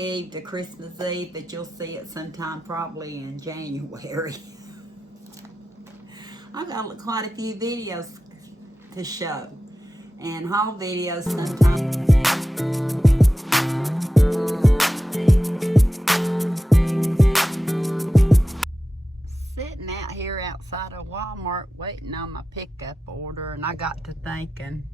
Eve to Christmas Eve, but you'll see it sometime probably in January. I've got quite a few videos to show and haul videos sometime. Sitting out here outside of Walmart waiting on my pickup order, and I got to thinking,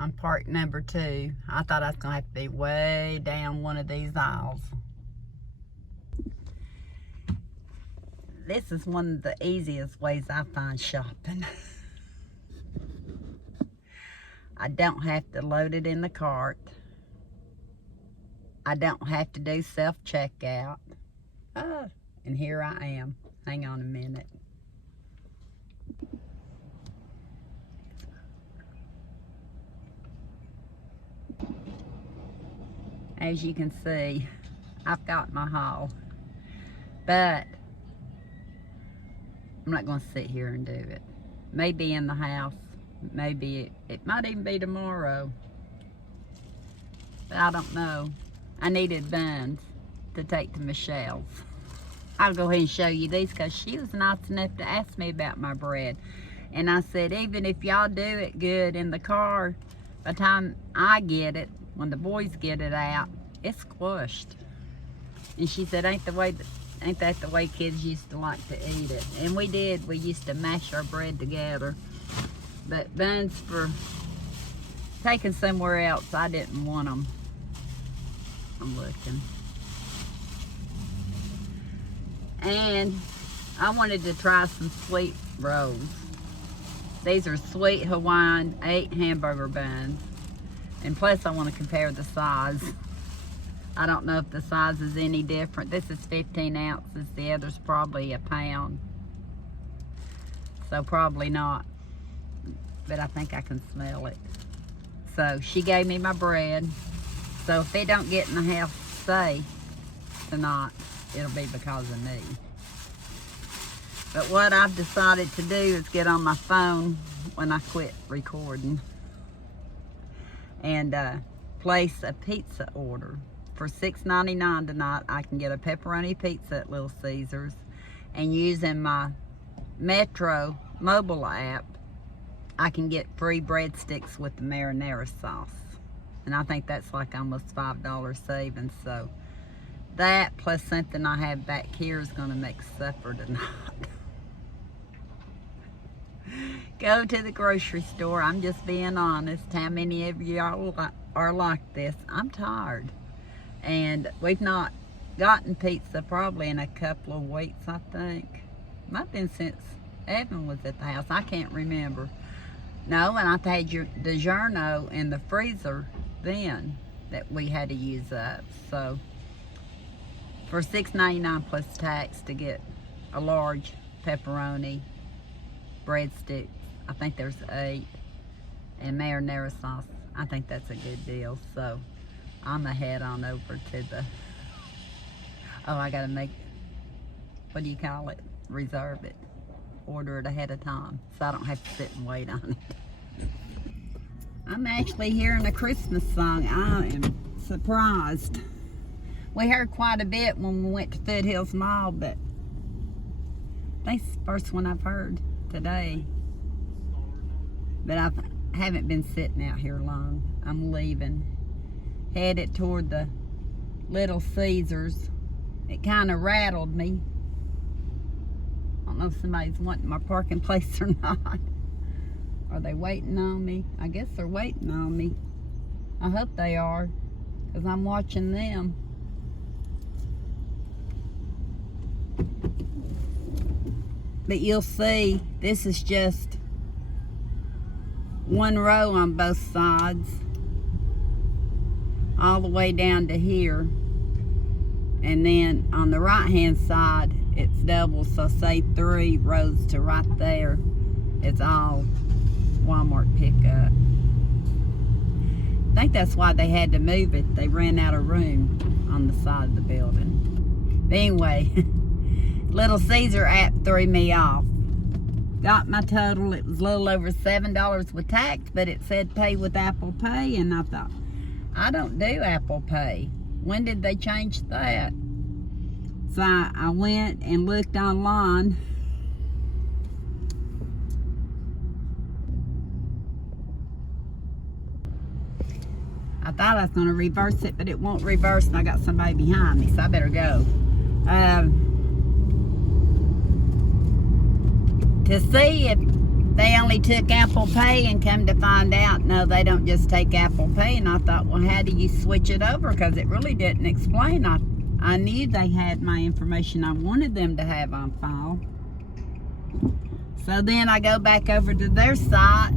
I'm park number 2. I thought I was going to have to be way down one of these aisles. This is one of the easiest ways I find shopping. I don't have to load it in the cart. I don't have to do self-checkout. And here I am. Hang on a minute. As you can see, I've got my haul, but I'm not going to sit here and do it. Maybe in the house, maybe it might even be tomorrow, but I don't know. I needed buns to take to Michelle's. I'll go ahead and show you these because she was nice enough to ask me about my bread, and I said, even if y'all do it good in the car, by the time I get it, when the boys get it out, it's squished. And she said, ain't that the way kids used to like to eat it? And we did. We used to mash our bread together. But buns for taking somewhere else, I didn't want them. I'm looking. And I wanted to try some sweet rolls. These are sweet Hawaiian 8 hamburger buns. And plus I want to compare the size. I don't know if the size is any different. This is 15 ounces. The other's probably a pound. So probably not. But I think I can smell it. So she gave me my bread. So if it don't get in the house safe tonight, it'll be because of me. But what I've decided to do is get on my phone when I quit recording and place a pizza order. For $6.99 tonight, I can get a pepperoni pizza at Little Caesars, and using my Metro mobile app, I can get free breadsticks with the marinara sauce. And I think that's like almost $5 savings. So that plus something I have back here is going to make supper tonight. Go to the grocery store. I'm just being honest. How many of y'all are like this? I'm tired. And we've not gotten pizza probably in a couple of weeks, I think. Might have been since Evan was at the house. I can't remember. No, and I had DiGiorno in the freezer then that we had to use up. So for $6.99 plus tax to get a large pepperoni breadstick, I think there's 8, and marinara sauce, I think that's a good deal. So I'm gonna head on over to the, I gotta make, what do you call it? Reserve it. Order it ahead of time so I don't have to sit and wait on it. I'm actually hearing a Christmas song. I am surprised. We heard quite a bit when we went to Foothills Mall, but that's the first one I've heard today. But I haven't been sitting out here long. I'm leaving. Headed toward the Little Caesars. It kind of rattled me. I don't know if somebody's wanting my parking place or not. Are they waiting on me? I guess they're waiting on me. I hope they are, because I'm watching them. But you'll see, this is just one row on both sides, all the way down to here. And then on the right hand side, it's double, so say 3 rows to right there. It's all Walmart pickup. I think that's why they had to move it. They ran out of room on the side of the building. But anyway, Little Caesar app threw me off. Got my total. It was a little over $7 with tax, but it said pay with Apple Pay, and I thought, I don't do Apple Pay. When did they change that? So I went and looked online. I thought I was going to reverse it, but it won't reverse, and I got somebody behind me, so I better go. To see if they only took Apple Pay, and come to find out, no, they don't just take Apple Pay. And I thought, well, how do you switch it over? Because it really didn't explain. I knew they had my information I wanted them to have on file. So then I go back over to their site,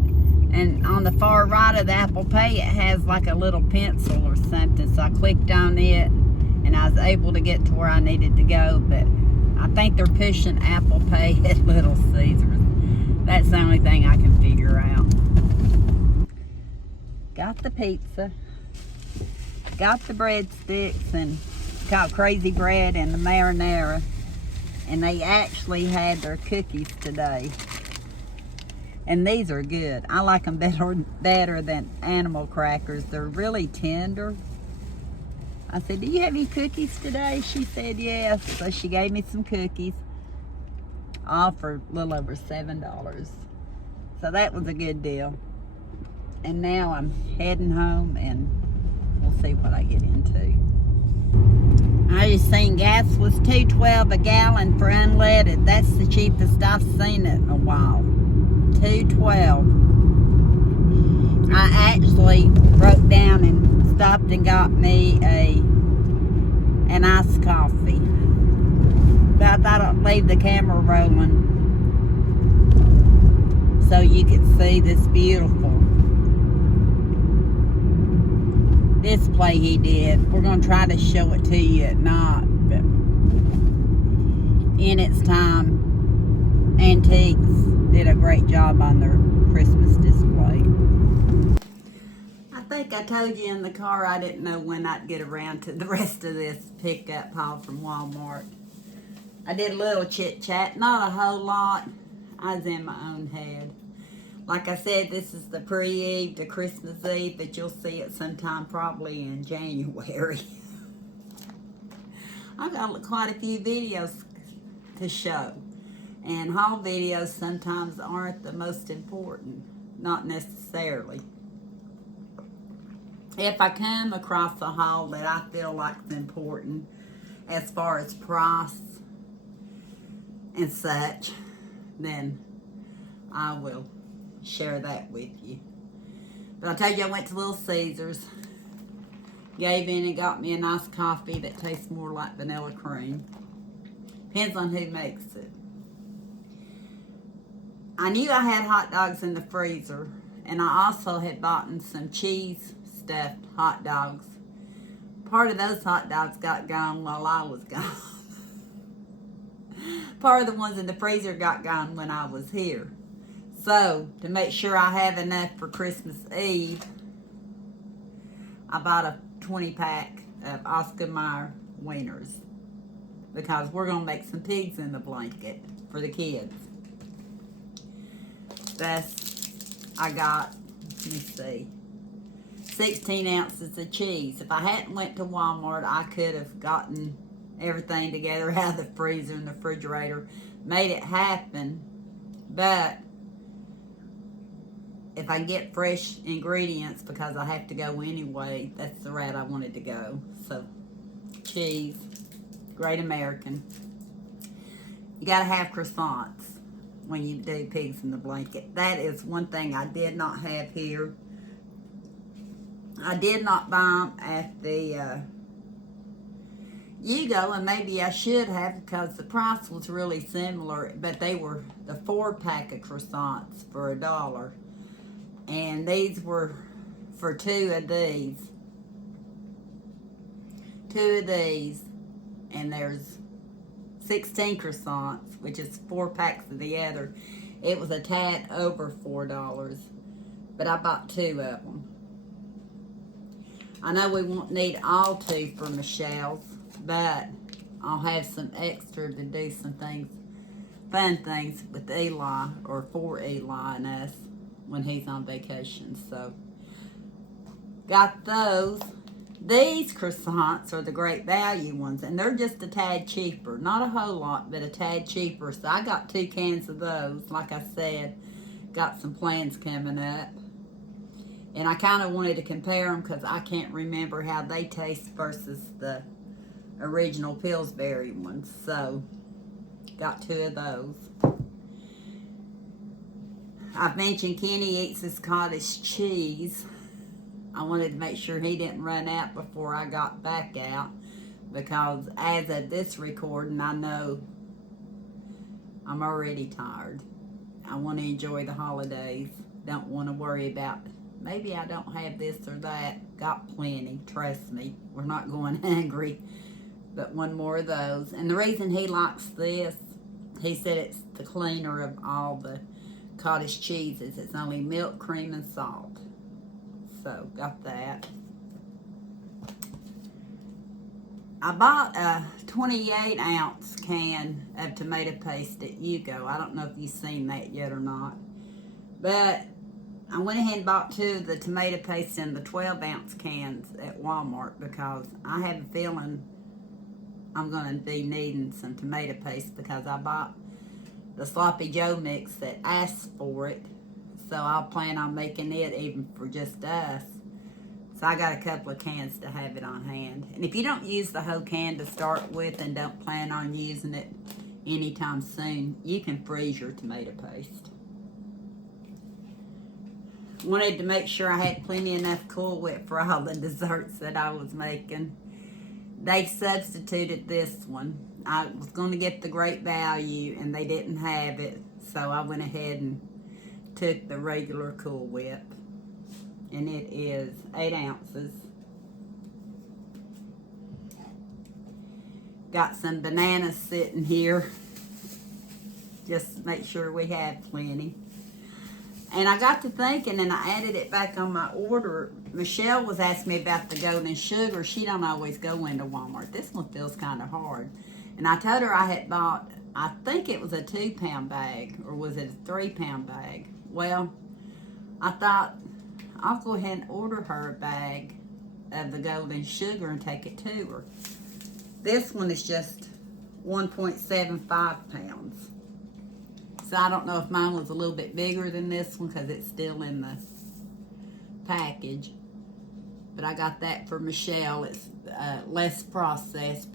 and on the far right of the Apple Pay, it has like a little pencil or something. So I clicked on it, and I was able to get to where I needed to go. But I think they're pushing Apple Pay at Little Caesars. That's the only thing I can figure out. Got the pizza. Got the breadsticks, and got crazy bread and the marinara. And they actually had their cookies today. And these are good. I like them better than animal crackers. They're really tender. I said, do you have any cookies today? She said yes. So she gave me some cookies. All for a little over $7. So that was a good deal. And now I'm heading home, and we'll see what I get into. I just seen gas was $2.12 a gallon for unleaded. That's the cheapest I've seen it in a while. $2.12. I actually broke down and stopped and got me an iced coffee. But I thought I'd leave the camera rolling so you could see this beautiful display he did. We're going to try to show it to you at night, but in its time, Antiques did a great job on their Christmas display. I think I told you in the car I didn't know when I'd get around to the rest of this pickup haul from Walmart. I did a little chit chat, not a whole lot. I was in my own head. Like I said, this is the pre-eve to Christmas Eve, but you'll see it sometime probably in January. I've got quite a few videos to show. And haul videos sometimes aren't the most important. Not necessarily. If I come across a haul that I feel like is important as far as price and such, then I will share that with you. But I told you I went to Little Caesars, gave in and got me a nice coffee that tastes more like vanilla cream. Depends on who makes it. I knew I had hot dogs in the freezer, and I also had bought some cheese stuffed hot dogs. Part of those hot dogs got gone while I was gone. Part of the ones in the freezer got gone when I was here. So, to make sure I have enough for Christmas Eve, I bought a 20-pack of Oscar Mayer wieners. Because we're going to make some pigs in the blanket for the kids. Thus, I got, let me see, 16 ounces of cheese. If I hadn't went to Walmart, I could have gotten everything together out of the freezer and the refrigerator, made it happen. But if I get fresh ingredients, because I have to go anyway, that's the route I wanted to go. So, cheese, Great American. You gotta have croissants when you do pigs in the blanket. That is one thing I did not have here. I did not buy them at the Yugo, and maybe I should have, because the price was really similar, but they were the 4-pack of croissants for $1. And these were for 2 of these. 2 of these, and there's 16 croissants, which is 4 packs of the other. It was a tad over $4, but I bought 2 of them. I know we won't need all 2 for Michelle's, but I'll have some extra to do some things, fun things with Eli, or for Eli and us, when he's on vacation. So Got those. These croissants are the Great Value ones, and they're just a tad cheaper. Not a whole lot, but a tad cheaper. So I got 2 cans of those. Like I said, got some plans coming up. And I kind of wanted to compare them because I can't remember how they taste versus the original Pillsbury ones. So, got 2 of those. I've mentioned Kenny eats his cottage cheese. I wanted to make sure he didn't run out before I got back out, because as of this recording, I know I'm already tired. I want to enjoy the holidays. Don't want to worry about, maybe I don't have this or that. Got plenty, trust me. We're not going hungry, but 1 more of those. And the reason he likes this, he said it's the cleaner of all the cottage cheeses. It's only milk, cream, and salt. So, got that. I bought a 28-ounce can of tomato paste at Yugo. I don't know if you've seen that yet or not. But I went ahead and bought 2 of the tomato paste in the 12-ounce cans at Walmart, because I have a feeling I'm going to be needing some tomato paste, because I bought the Sloppy Joe mix that asked for it. So I'll plan on making it even for just us. So I got a couple of cans to have it on hand. And if you don't use the whole can to start with and don't plan on using it anytime soon, you can freeze your tomato paste. Wanted to make sure I had plenty enough Cool Whip for all the desserts that I was making. They substituted this one. I was going to get the Great Value and they didn't have it. So I went ahead and took the regular Cool Whip, and it is 8 ounces. Got some bananas sitting here, just to make sure we have plenty. And I got to thinking, and I added it back on my order. Michelle was asking me about the golden sugar. She don't always go into Walmart. This one feels kind of hard. And I told her I had bought, I think it was a 2-pound bag, or was it a 3-pound bag? Well, I thought I'll go ahead and order her a bag of the golden sugar and take it to her. This one is just 1.75 pounds. So I don't know if mine was a little bit bigger than this one because it's still in the package. But I got that for Michelle. It's less processed,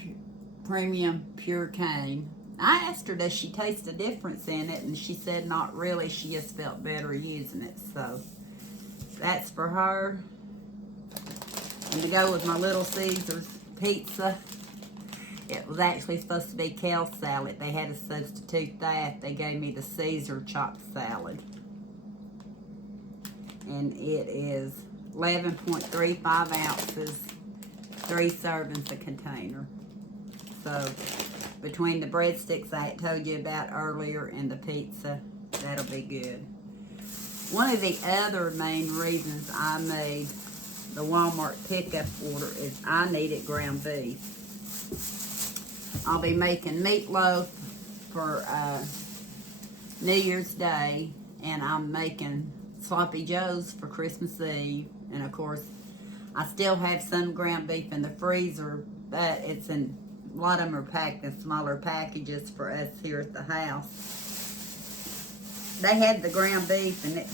premium pure cane. I asked her, does she taste a difference in it? And she said not really. She just felt better using it. So that's for her. And to go with my Little Caesars pizza, it was actually supposed to be kale salad. They had to substitute that. They gave me the Caesar chopped salad. And it is 11.35 ounces, 3 servings a container. So between the breadsticks I had told you about earlier and the pizza, that'll be good. One of the other main reasons I made the Walmart pickup order is I needed ground beef. I'll be making meatloaf for New Year's Day, and I'm making Sloppy Joes for Christmas Eve. And of course, I still have some ground beef in the freezer, but it's in, a lot of them are packed in smaller packages for us here at the house. They had the ground beef, and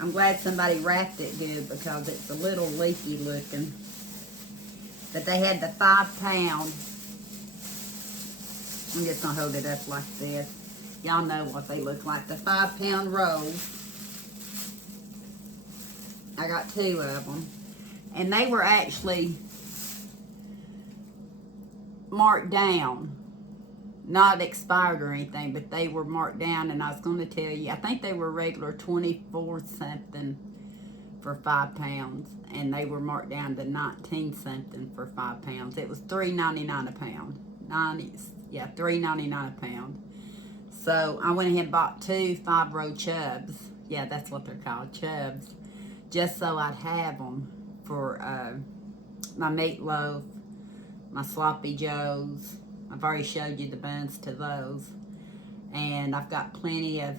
I'm glad somebody wrapped it good because it's a little leaky looking. But they had the 5-pound. I'm just going to hold it up like this. Y'all know what they look like. The 5-pound rolls. I got 2 of them. And they were actually marked down. Not expired or anything, but they were marked down. And I was going to tell you, I think they were regular 24 something for 5 pounds. And they were marked down to 19 something for 5 pounds. It was $3.99 a pound. $3.99 a pound. So I went ahead and bought 2 5-row chubs. Yeah, that's what they're called, chubs. Just so I'd have them for my meatloaf, my Sloppy Joes. I've already showed you the buns to those. And I've got plenty of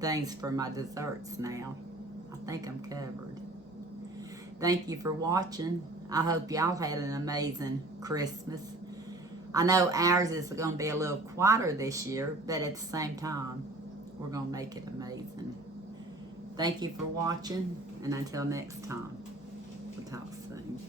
things for my desserts now. I think I'm covered. Thank you for watching. I hope y'all had an amazing Christmas. I know ours is going to be a little quieter this year, but at the same time, we're going to make it amazing. Thank you for watching, and until next time, we'll talk soon.